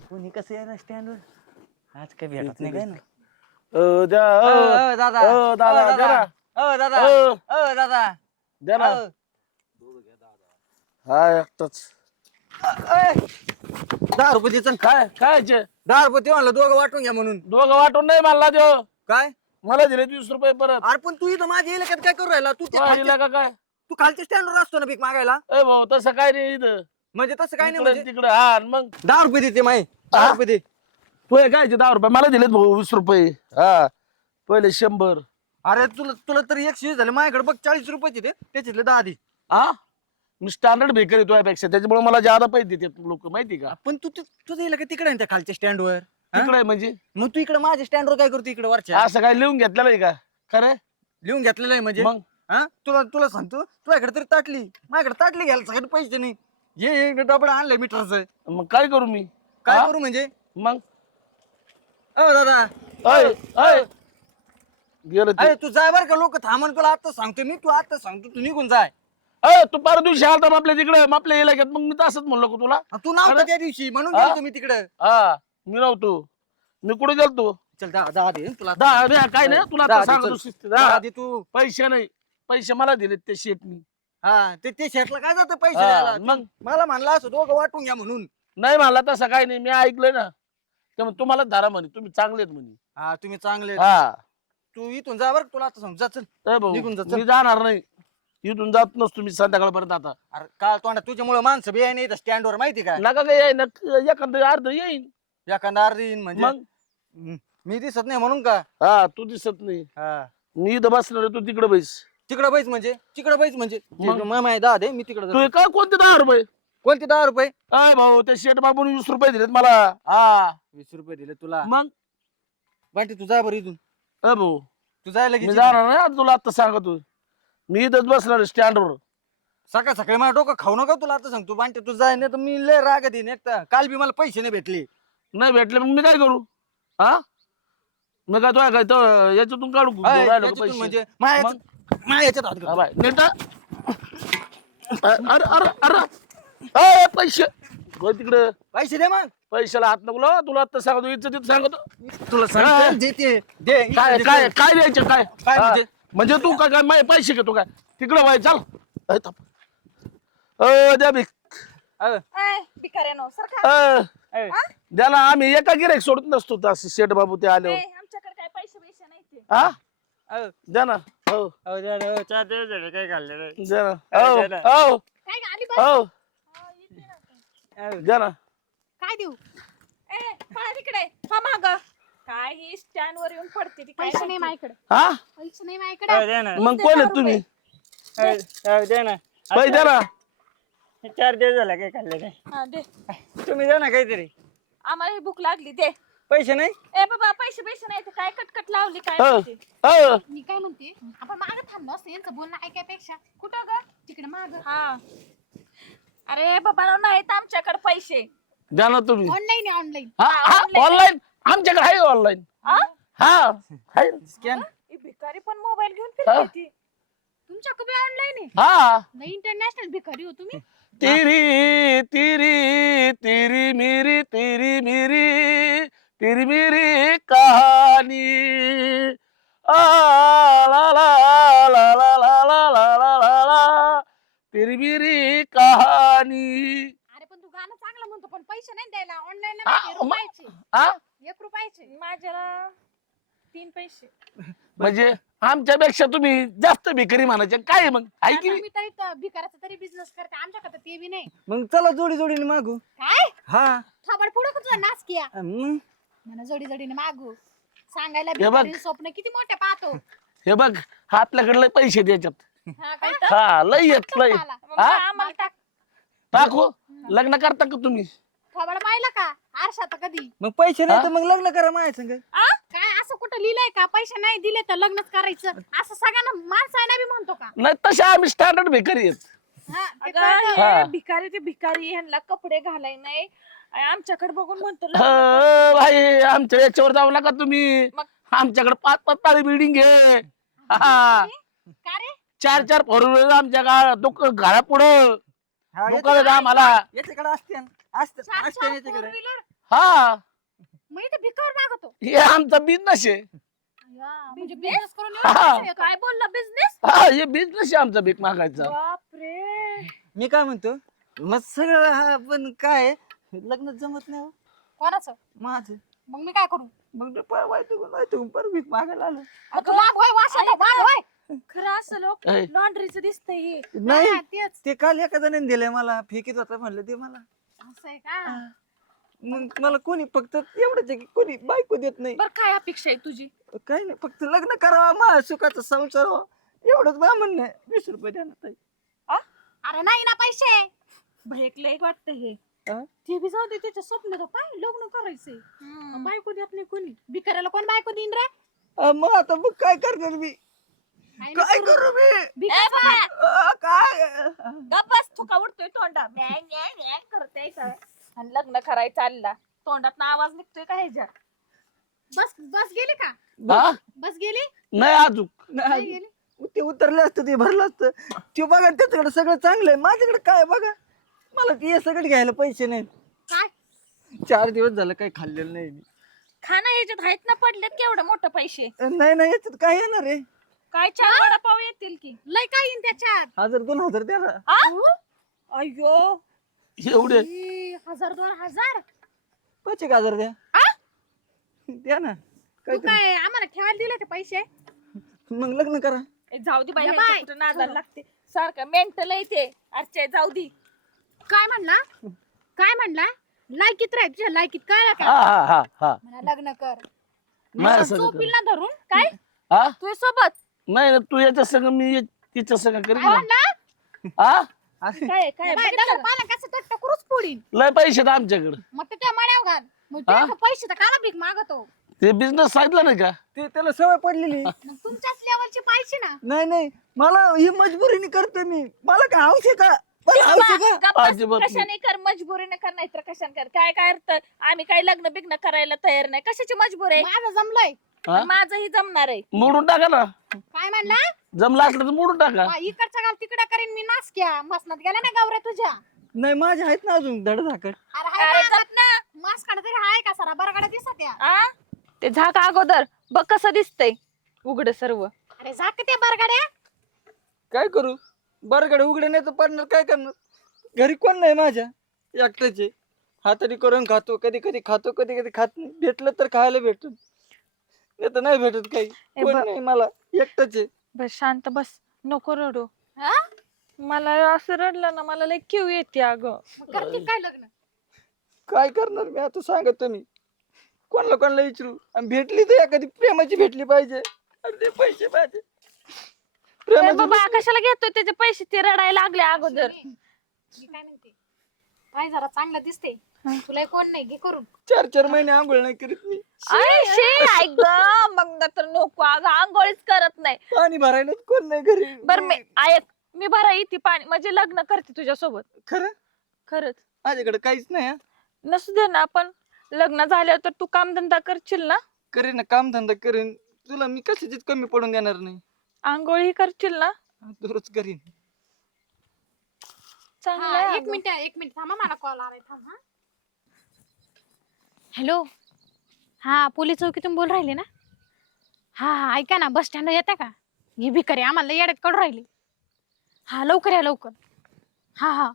कोणी कसं आहे ना स्टँडवर आज काय भेटत नाही काय ना दादा दादा द्या ना. दादा दादा द्या ना. हा एकटाच 10 रुपये द्यायचं काय काय 10 रुपये ते म्हणलं दोघं वाटून घ्या म्हणून दोघं वाटून नाही मला देव काय मला दिले 20 रुपये परत अरे पण तू इथं माझ्या इलाक्यात काय करू राहिला तू पाहिला का काय तू खालच्या स्टँडवर असतो ना भीक मागायला ए भाऊ तसं काय नाही इथं म्हणजे तसं काय नाही इकडं म्हणजे तिकडं हा आणि मग 10 रुपये देते माई 10 रुपये दे तू हे काय 10 रुपये मला दिलेत भाऊ 20 रुपये हा पहिले 100 अरे तुला तुला तर 120 झाले माझ्याकडे बघ 40 रुपये दे त्याच्यातले 10 दे हा मी स्टँडर्ड बेकरी तुझ्यापेक्षा त्याच्यामुळे मला जादा पैसे देतात लोक माहिती का पण तू तुझं इलाका तिकडे आहे ना त्या खालच्या स्टँडवर तिकडे म्हणजे मग तू इकडे माझ्या स्टँडवर काय करतो इकडे वरच्या असं काय लिहून घेतलेलं आहे का खरं लिहून घेतलेलं आहे म्हणजे मग हा तुला तुला सांगतो तुझ्याकडे तरी ताटली माझ्याकडे ताटली घ्यायला सगळ्यात पैसे नाही ये एक डबडा आणलंय मीटरचं मग काय करू मी काय हा? करू म्हणजे मग दादा अय अय गेलं ते. अरे तू जाय बरं का लोक थांबन तुला आता सांगतो मी तू आता सांगतो तू निघून जाय अय तू पार दिवशी आलता आपल्या तिकडे आपल्या इलाक्यात मग मी तसंच म्हणलो का तुला तू नव्हता अरे? त्या दिवशी म्हणून हा? गेलो तुम्ही तिकडे हा मी नव्हतो मी कुठे गेलतो चल दहा दे तुला काय नाही तुला दहा आता दे, सांगतो चल. शिस्तीत, दहा हा. दे तू पैसे नाही पैसे मला दिलेत ते शेटनी हा ते शेटला काय जातं पैसे हा, द्यायला मग मला म्हणला असं दोघं वाटून घ्या म्हणून नाही मला तसं काही नाही मी ऐकलंय ना त्यामुळे तुम्हाला धारा म्हणे तुम्ही चांगलेत म्हणे हा तुम्ही चांगले हा तू इथून जा बरं का, तुला आता सांग जा चल ए भाऊ निघून जा, चल. मी जाणार नाही इथून जात नसतो मी संध्याकाळपर्यंत आता अरे काल तोंडा तुझ्यामुळे माणसं बी नाही स्टँडवर माहिती का नका काय येईन एखादं अर्ध येईन एखादा अर्धी येईन म्हणजे मग मी दिसत नाही म्हणून का हा तू दिसत नाही हा मी इथं बसणार आहे, तू तिकडे बैस तिकडं बैस म्हणजे तिकडं बैस म्हणजे मग? मामा 10 दे मी तिकडं तू हे काय कोणते 10 रुपये कोणते 10 रुपये काय भाऊ ते शेट बाबून 20 रुपये दिलेत मला हा 20 रुपये दिले तुला मग बांटी तू जा बरं इथून ए भाऊ तू जायला मी जाणार नाही आता तुला आता सांगतो मी इथंच बसणार स्टँडवर सकाळ सकाळी मला डोकं खाऊ नका तुला आता सांगतो बांटी तू जाय नाही तर मी लय राग देईन एकटा काल बी मला पैसे नाही भेटले नाही भेटले मग मी काय करू हा मी काय तुला काय तर याच्यातून काढू हाय, राहिलो का याच्यातून पैसे म्हणजे माझ्या याच्यात हात घाल. हा बाय नेता अरे अरे अरे अय, पैसे हो तिकडे पैसे दे मग पैशाला हात नको लावू, तुला आता सांगतो इज्जतीत सांगतो तुला हा. सांग देते दे काय काय काय द्यायचं काय काय हा. म्हणजे? म्हणजे तू काय काय माझे पैसे घेतो काय तिकडं वाय चाल अय, थांब. द्या भिक भिकाऱ्यानो सारखा द्या ना आम्ही एका गिरेक सोडत नसतो असं शेठ बाबू ते आले आमच्याकडे काय पैसे पैसे नाही ते हा द्या ना हो काय खाल्लं द्या ना हो हो काय ग, आली हो येते ना. द्या ना काय देऊ पळा तिकडे हा माग काय ही स्टँड वर येऊन पडते ती काय पैसे नाही माहिती. माझ्याकडे हा पैसे नाही माझ्याकडे मग कोण आहेत तुम्ही दे ना पैसे द्या ना 4 दिवस झाला काय खाल्ले काय हा, दे तुम्ही द्या ना काहीतरी आम्हाला ही भूक लागली दे पैसे नाही ए बाबा पैसे पैसे नाही ते काय कटकट लावली काय हो माहिती. हो मी काय म्हणते आपण मागे थांबलो असतं यांचं बोलणं ऐकायपेक्षा कुठं ग तिकडे माग हा अरे बाबा नाहीत आमच्याकडे पैसे द्या ना तुम्ही ऑनलाईन आहे ऑनलाईन हा हा ऑनलाईन आमच्याकडे आहे ऑनलाईन हा? हा आहे. स्कॅन ही भिकारी पण मोबाईल घेऊन हा? फिरते ती. तुमच्याकडे ऑनलाईन आहे हा नाही इंटरनॅशनल भिकारी हो तुम्ही तेरी तेरी तेरी मेरी कहानी आ ला ला ला ला ला ला ला ला ला ला तेरी मेरी कहानी अरे पण तू गाणं चांगलं म्हणतो पण पैसे नाही द्यायला ऑनलाईन हा, रुपयाचे हा 1 रुपयाचे माझ्याला 3 पैसे म्हणजे आमच्यापेक्षा तुम्ही जास्त भिकारी म्हणायचे काय मग आहे की आता मी तरी भिकाराचा तरी बिझनेस करते आमच्याकडे ते बी नाही मग चला जोडी जोडीने मागू काय हा थोबड पुढं का तुझा नाच किया मग म्हणा जोडी जोडीने मागू सांगायला हे बघ. भिकारी स्वप्न किती मोठे पाहतो हे बघ आपल्याकडे पैसे द्यायच्यात हा काय तर हा लय येत लय मला. मग हा? आम्हाला टाक टाकू लग्न करता का तुम्ही थोबड पाहिलं का आरशात कधी मग पैसे नाही हा? तर मग लग्न करा माझ्या संग काय असं कुठं लिहिलंय का पैसे नाही दिले तर लग्नच करायचं असं सगळ्यांना माणसायला बी म्हणतो का नाही तसे आम्ही स्टँडर्ड भिकारी आहेत हा, ते अगं, कळतं. हा. हे भिकारी ते भिकारी ह्यांना कपडे घालाय नाही आणि आमच्याकडे बघून म्हणतो लग्न अ, भाई आमच्या याच्यावर जाऊ नका तुम्ही मग? आमच्याकडे 5-5 ताळी बिल्डिंग आहे हा. का रे 4-4 फोर व्हीलर आमच्या घरा पुढं हा, दुकान आम्हाला याच्याकडे असते असते चार असते चार याच्याकडे four wheeler. हा मग इथे भिकावर मागतो. हे आमचा बिझनेस आहे. म्हणजे बिझनेस करून हा. एवढे पैसे येतात. काय बोलला बिझनेस? हा हे बिझनेस आहे आमचा भीक मागायचा. बापरे. मी काय म्हणतो मग सगळं हा पण काय लग्न जमत नाही हो. कोणाचं? माझं मग मी काय करू? मग पर भीक मागायला आलो. मग माग होय वाशा माग होय. खरं असं लोक ऐ. लॉन्ड्रीचं दिसतंय हे. नाही हा, तेच ते काल एका जणाने दिलंय मला फेकीत होता म्हणलं ते मला. असं आहे का? मग मला कोणी फक्त एवढंच आहे की कोणी बायको देत नाही. बर काय अपेक्षा आहे तुझी? काही नाही फक्त लग्न करावं मा सुखाचा संसार व्हावा. एवढंच बा म्हणणं आहे. 20 रुपये द्या ना ताई. अरे नाही ना पैसे. भयकलं एक वाटतं हे. हा? ते बी जाऊ दे त्याच्या स्वप्न तर पाय लग्न करायचंय. बायको देत नाही कोणी. भिकाऱ्याला कोण बायको देईन रे? मग आता मग काय करणार मी काय करू मी ए बाया, काय गप्प बस. थुका उडतोय तोंडा करते आणि लग्न करायचं चालला. तोंडात आवाज निघतोय का ह्याच्या? बस गेली का? हा बस गेली? नाही अजून. नाही नाही, गेली. ते उतरले असतं ते भरलं असतं ते बघा त्याच्याकडे सगळं चांगलं आहे माझ्याकडे काय बघा मला ते सगळं घ्यायला पैसे नाहीत. काय? 4 दिवस झालं काही खाल्लेलं नाही मी. खाना ह्याच्यात आहेत ना पडलेत केवढे मोठे पैसे. नाही याच्यात काय येणार आहे काय 4 वडापाव येतील की. लय काय येईन त्याच्यात? 1000-2000 द्या ना. अयो एवढे 1000-2000? 5,000 द्या द्या ना तू काय आम्हाला ठेवायला दिले ते पैसे? मग लग्न करा. जाऊ दे बाई या ह्याच्या बाय. कुठं नादाला लागते सारखं मेंटल आहे ते. अर्चे जाऊ दे. काय म्हणला? काय म्हणला? लायकीत राह तुझ्या लायकीत काय का? हा हा हा हा म्हणा लग्न कर. माझ्या असं संग झोपील ना धरून. काय हा तुझ्या सोबत नाही ना तू याच्या संग मी तिच्या संग करीन काय ना. म्हणला? हा काय काय बाय, बघितलं दगड का? पाला कसं टट्ट करूच पुढील. लय पैसे आहेत आमच्याकडे. मग ते त्या मड्यावर घाल. मग हा? तुझ्या पैसे तर काला भीक मागतो. ते बिझनेस सांगितलं नाही का. ते त्याला सवय पडलेली. मग तुमच्याच लेवलचे पाहिजे ना. नाही मला ही मजबुरीने करतोय मी मला काय हौस आहे का मला हौस आहे का गप्प बस. अजिबात नाही. कशाने कर मजबुरीने कर नाही तर कशाने कर. काय अर्थ? आम्ही काही लग्न बिग्न करायला तयार नाही. कशाची मजबूर आहे? माझं जमलंय. हा? माझंही जमणार आहे. मोडून टाका ना. काय म्हणला? जमलं असलं तर मोडून टाका. हा, इकडचा घाल तिकडे करीन मी नासक्या. मसनात गेला ना गावऱ्या तुझ्या. नाही माझे आहेत ना अजून धडधाकड. अरे हाय अरे का? गप ना. मास काढ तरी हाय का सारा बरगडा दिसत या. आ? ते झाक अगोदर बघ कसं दिसतंय उघड सर्व. अरे झाक ते बरगड्या. काय करू बरगडे उघडे नाही तर पडणार काय करणार घरी कोण नाही माझ्या एकट्याचे हाताने करून खातो कधी कधी खातो कधी कधी खात नाही भेटलं तर खायला भेटत नाही तर नाही भेटत काही ए कोण ब- नाही मला एकटाचे बस शांत बस. नको रडू. हा? मला असं रडलं ना मला लय क्यू येते अगं. मग करतील काय लग्न? काय करणार मी आता सांगत तुम्ही कोणाला विचारू आणि भेटली तर एखादी प्रेमाची भेटली पाहिजे आणि ते पैसे पाहिजे ए प्रेमाची बाबा कशाला घेतोय त्याचे पैसे? ते रडायला लागले अगोदर. मी काय म्हणते? काय जरा चांगलं दिसते. तुला कोण नाही घे करून. 4 महिने आंघोळ नाही करीत मी अरे शे ऐक ग. मग तर नको अगं आंघोळीच करत नाही. पाणी भरायला कोण नाही घरी बर मी ऐक मी भरा इथे पाणी म्हणजे लग्न करते तुझ्या सोबत. खरं खरंच. माझ्याकडे काहीच नाही हा. नसू दे ना आपण लग्न झाल्यावर तर तू कामधंदा करशील ना. करीन ना कामधंदा करीन तुला मी कशाचीच कमी पडून देणार नाही आंघोळी करशील ना. दररोज करीन चांगलं हा, आहे एक अगं. मिनिट थांबा मला कॉल आलाय थांब. हा हॅलो. हा पोलीस चौकीतून बोल राहिले ना. हा ऐका ना बस स्टँड येता का? ही भिकारी आम्हाला येड्यात काढून राहिली. हा लवकर या लवकर. हा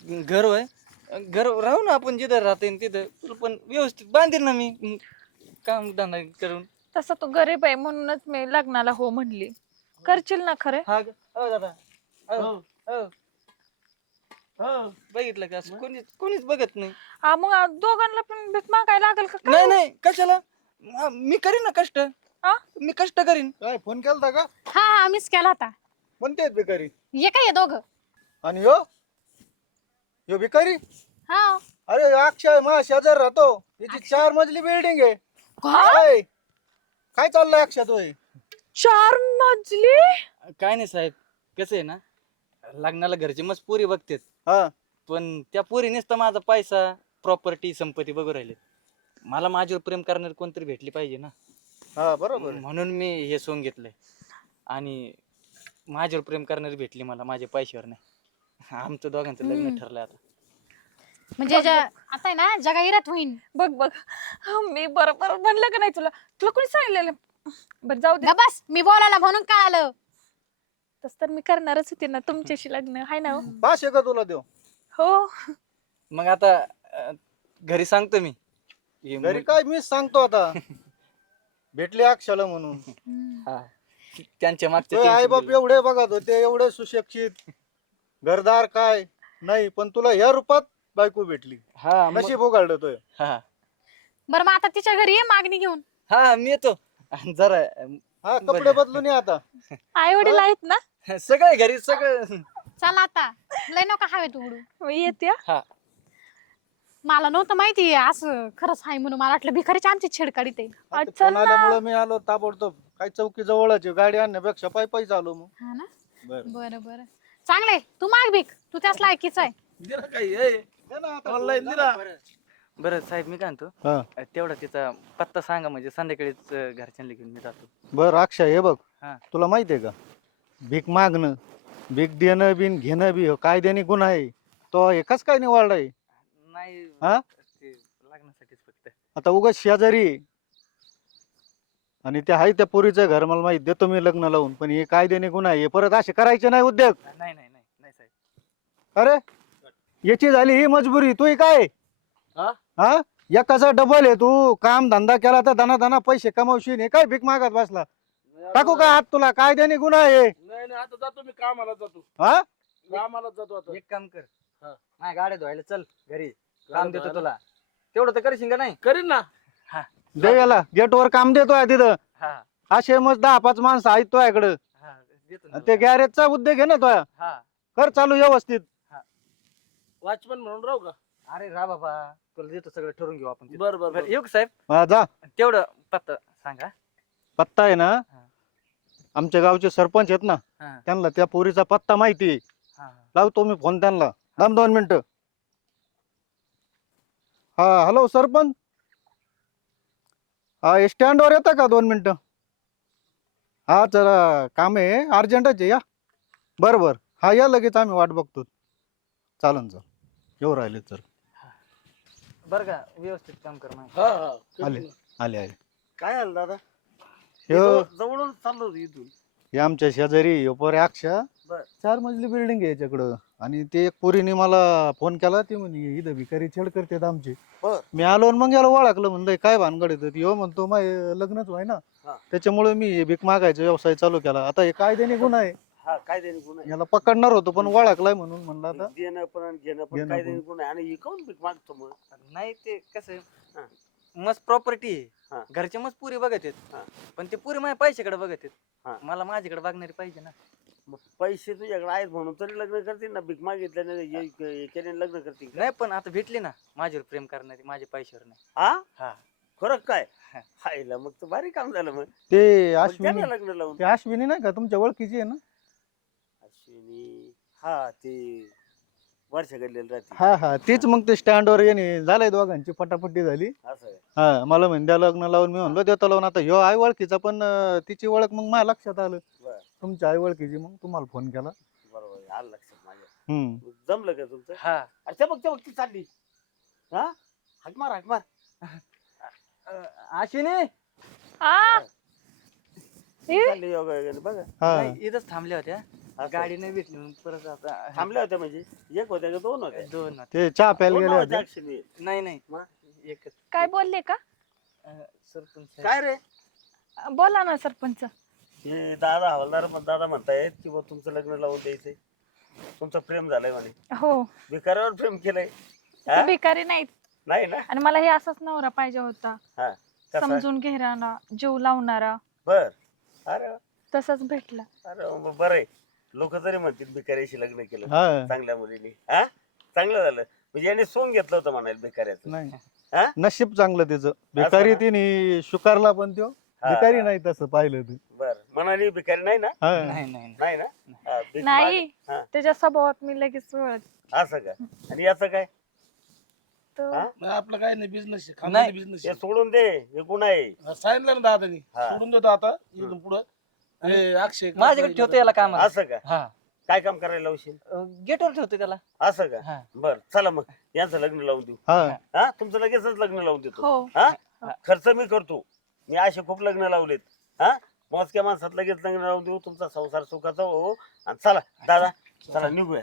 घर होय घर राहू ना आपण जिथं राहते तिथं तुला पण व्यवस्थित बांधील ना मी काम धंदा करून तसं तू गरीब आहे म्हणूनच मी लग्नाला हो म्हणली. करशील ना खरे? हा हो दादा हो हो. हो हो. बघितलं का असं कोणीच बघत नाही हा मग दोघांना पण भीक मागायला लागेल का काय? नाही कशाला मी करीन ना कष्ट हा? मी कष्ट करीन काय फोन केलता का? हा मिस केला होता. कोणते आहेत भिकारी? ये काय दोघं? आणि यो भिकारी? हा अरे अक्षय मा शेजार राहतो याची 4 मजली बिल्डिंग आहे. काय चाललंय अक्षय तोय? 4 मजली? काय नाही साहेब कसं आहे ना लग्नाला घरचे मस्त पोरी बघतात हा पण त्या पोरी नुसतं माझा पैसा प्रॉपर्टी संपत्ती बघू राहिले मला माझ्यावर प्रेम करणारी कोणतरी भेटली पाहिजे ना हा बरोबर आहे. म्हणून मी हे सोंग घेतलंय आणि माझ्यावर प्रेम करणारी भेटली मला माझ्या पैशावर नाही आमचं दोघांचं लग्न ठरलंय आता म्हणजे आता आहे ना जगाईरात होईन. बघ बघ मी बरोबर म्हणलं का नाही तुला तुला कोणी सांगितलेलं बरं जाऊ दे ग बस, मी बोलायला म्हणून काय आलं. तस तर मी करणारच होते ना तुमच्याशी लग्न हाय ना हो? पाचशे का तुला देऊ? हो मग आता घरी सांगतो मी हे घरी काय मीच सांगतो आता. भेटले अक्षाला म्हणून. हा. त्यांच्या मागचे तुझे आई tension बाप गेले. एवढे बघत होते, एवढे सुशिक्षित, घरदार काय नाही, पण तुला या रूपात बायको भेटली. हा मग- नशीब उघडलं तुझं. हा बरं मग आता तिच्या घरी ये मागणी घेऊन. हा मी येतो जरा हा बरं. कपडे बदलून ये आता. आई वडील आहेत ना सगळे घरी सगळं. चल आता, लय नका हवे तू उडू. मी येते हा. हा मला नव्हतं माहिती असं खरंच आहे म्हणून. मला वाटलं भिकारीची आमची छेडकाडीत आहे. आता चल फोन ना. आल्यामुळे मी आलो ताबडतोब. काय चौकी जवळच आहे, गाडी आणण्यापेक्षा पायी पायी चालू मग. हा ना. बरं बरं बरं चांगलंय, तू माग भीक, तू त्याच लायकीच आहे. दिला काही ए, दे ना आता. ऑनलाईन दिला. बरं साहेब मी काय म्हणतो हा. तेवढा तिचा पत्ता सांगा म्हणजे संध्याकाळीच घरच्यांना घेऊन मी जातो. बरं अक्षय हे बघ, हा. तुला माहितीये का भीक मागणं, भीक देणं बिन घेणं बी हो कायद्याने गुन्हा आहे. तो एकच काय निवडलाय. नाही हा? ते लग्नासाठीच फक्त. आता उगाच शेजारी आहे. आणि ते आहे त्या पोरीचं घर मला माहित, देतो मी लग्न लावून, पण हे कायद्याने गुन्हा आहे. हे परत असे करायचे नाही उद्योग. नाही नाही नाही नाही साहेब. अरे याची झाली ही मजबुरी, तू ही काय हा? हा एकाचा डबल आहे. तू काम धंदा केला तर धना धना पैसे कमावशील, हे काय भीक मागत बसला. टाकू का हात तुला, कायद्याने गुन्हा आहे. नाही नाही आता जातो मी कामाला जातो. हा कामाला जातो आता. एक काम कर हा. माझ्या गाड्या धुवायला चल घरी, काम देतो तुला. तेवढं तर करशील का नाही? करीन ना. दे याला गेटवर काम देतोय तिथं. हा असे मग 10-5 माणसं आहेत तो याकडं. हा देतो ना. ते गॅरेजचा उद्योग आहे ना तो. हा कर चालू व्यवस्थित. वॉचमन म्हणून राहू का? अरे रा बाबा, तुला देतो सगळं, ठरवून घेऊ आपण तिथं. बर बर बरं येऊ का साहेब? हा, जा. तेवढं पत्ता सांगा. पत्ता आहे ना, हा. आमच्या गावचे सरपंच आहेत ना, हा त्यांना त्या पोरीचा पत्ता माहिती आहे. हा लावतो मी फोन त्यांना. थांब 2 मिनिटं. हा हॅलो सरपंच. हा स्टँडवर येता का 2 मिनिटं? हा जरा काम आहे, अर्जंटच आहे. या बरं बरं. हा या लगेच, आम्ही वाट बघतो. चालन सर, येऊ राहिले सर. बरं का, व्यवस्थित काम कर मग. हा हा आले आले आले. काय आलं दादा? हे जवळून चाललो होतो इथून. हे आमच्या शेजारी पोरे अक्षा बर. 4 मजली बिल्डिंग आहे याच्याकडं. आणि ते एक पोरीने मला फोन केला, ती म्हणे इथं भिकारी छेड करतात आमची. बर. मी आलो आणि मग याला ओळखलं, म्हणलं काय भानगड येतं. यो म्हणतो माय लग्नच व्हाय ना, हा. त्याच्यामुळे मी हे भीक मागायचा व्यवसाय चालू केला. आता हे कायद्याने गुन्हा आहे. हा काय देणे गुन्हा याला पकडणार होतो पण ओळखलाय म्हणून म्हणलं आता. देणं पण आणि घेणं पण घेणं काय पण. देणे गुन्हा आणि हे काऊन भीक मागतो मग? नाही ते कसं हा. मस्त प्रॉपर्टी हा. आहे, घरचे मस्त पुरी बघत आहेत. हा. पण ते पुरी माझ्या पैशाकडे बघत हा. आहेत. मला माझ्याकडे बघणारी पाहिजे ना. मग पैसे तुझ्याकडे आहेत म्हणून तरी लग्न करतील ना. भीक मागितल्याने याच्याने लग्न करतील का? नाही पण आता भेटली ना माझ्यावर प्रेम करणारी, माझ्या पैशावर नाही. हा हा खरं काय? हा. हायला मग तर भारी काम झालं मग. ते मग अश्विनी, त्याला लग्न लावून. ते अश्विनी नाही का तुमच्या ओळखीची आहे ना? अश्विनी हा ते वर्षा घडलेली राहते. हा हा तीच. मग ते स्टँडवर येणे झालंय, दोघांची पटापट्टी झाली. असं आहे. हा मला म्हणत्या लग्न लावून. मी म्हणलो देतो लावून. आता ह्यो आई ओळखीचा, पण तिची ओळख मग माझ्या लक्षात आलं, बरं. तुमच्या आई ओळखीची. मग तुम्हाला फोन केला. बरोबर आहे. आलं लक्षात माझ्या. हम्म. जमलं का तुमचं? हा अरे ते बघ ती चालली. हा हाक मार हाक मार. अश्विनी हा ती चालली योगा बघा. हा नाही, इथंच थांबल्या होत्या, असं. गाडी नाही भेटली म्हणून परत आता थांबल्या होत्या म्हणजे एक होत्या का दोन होत्या? दोन होत्या. ते चहा प्यायला दोन गेले होत्या होते. अश्विनी. नाही नाही मग? एकच. काय बोलले का सरपंच साहेब. काय रे? बोला ना सरपंच. हे दादा हवालदार दादा म्हणतायत की बा तुमचं लग्न लावून द्यायचंय, तुमचं प्रेम झालंय म्हणे. हो भिकाऱ्यावर प्रेम केलंय. ते भिकारी नाहीत नाही ना? आणि मला हे असाच नवरा पाहिजे होता, हा कसा? समजून घेणारा, जीव लावणारा. बर. अरे तसंच भेटला. अरे मग बरं आहे. लोक तरी म्हणतील भिकाऱ्याशी लग्न केलं हा चांगल्या मुलीने. हा चांगलं झालं म्हणजे याने सोंग घेतलं होतं म्हणायला भिकाऱ्याचं. नाही, हा? नशीब चांगलं त्याचं. भिकारी ना? तिने स्वीकारला, पण तो हा, भिकारी हा. नाही तसं पाहिलं तू. बर म्हणाली भिकारी नाही ना? हा नाही नाही नाही ना? हा, भीक नाही माग- हा, त्याच्या स्वभावात मी लगेच वळत. असं का? आणि याचं काय? तो हा? आपलं काय नाही बिझनेस नाही. खानदानी बिझनेस हे सोडून दे, हे गुन्हा आहे. सांगितलं ना दादानी. हा. सोडून देतो आता इथून पुढं. हे अक्षय माझ्याकडे ठेवतो याला कामाला. असं का? हा काय काम करायला लावशील? गेटवर ठेवतो त्याला. असं का? हा. बर चला मग यांचं लग्न लावून देऊ. हा हा तुमचं लगेचच लग्न लावून देतो. हो हा खर्च मी करतो. मी असे खूप लग्न लावलेत. हा मोजक्या माणसात लगेच लग्न लावून देऊ. तुमचा संसार सुखाचा हो. आणि चला दादा चला निघूया.